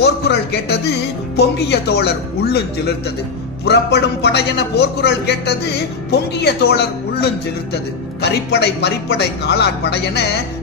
போர்க்குரல் கேட்டது, பொங்கிய தோழர் உள்ளுஞ்சிலிர்த்தது. புறப்படும் படையென போர்க்குரல் கேட்டது, பொங்கிய தோழர் உள்ளுஞ்சிலிர்த்தது. கரிப்படை பரிப்படை காலாட்படையென,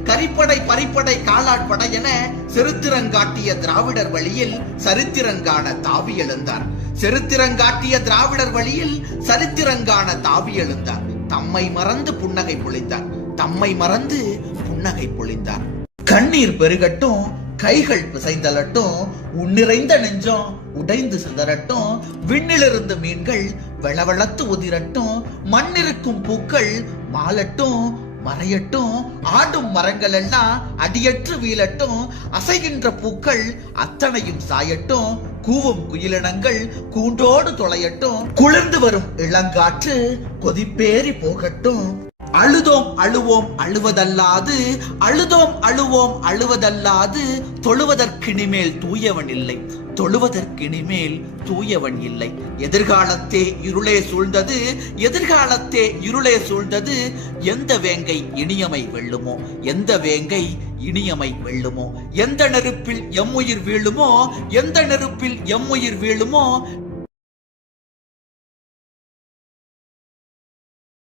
கரிப்படை பரிப்படை காலாட்படையென செருத்திரங்காட்டிய திராவிடர் வழியில் சரித்திரங்காண தாவி எழுந்தார். செருத்திரங்காட்டிய திராவிடர் வழியில் சரித்திரங்காண தாவி எழுந்தார். தம்மை மறந்து புன்னகை பொழிந்தார். தம்மை மறந்து புன்னகை பொழிந்தார். கண்ணீர் பெருகட்டும், கைகள் பிசைந்தலட்டும், உன்னிறைந்த நெஞ்சம் உடைந்து சிதறட்டும், விண்ணிலிருந்து மீன்கள் வெளவெளத்து உதிரட்டும், மண்ணிருக்கும் பூக்கள் மாலட்டும் மறையட்டும், ஆடும் மரங்கள் எல்லாம் அடியற்று வீழட்டும், அசைகின்ற பூக்கள் அத்தனையும் சாயட்டும், கூவும் குயிலினங்கள் கூண்டோடு தொலையட்டும், குளிர்ந்து வரும் இளங்காற்று கொதிப்பேறி போகட்டும். அழுதோம் அழுவோம் அழுவதல்லாது, அழுதோம் அழுவோம் அழுவதல்லாது, தொழுவதற்கினிமேல் தூயவன் இல்லை, தொழுவதற்கினிமேல் தூயவன் இல்லை. எதிர்காலத்தே இருளே சூழ்ந்தது, எதிர்காலத்தே இருளே சூழ்ந்தது, எந்த வேங்கை இனியமை வெல்லுமோ, எந்த வேங்கை இனியமை வெல்லுமோ, எந்த நெருப்பில் எம்முயிர் வீழுமோ, எந்த நெருப்பில் எம்முயிர் வீழுமோ,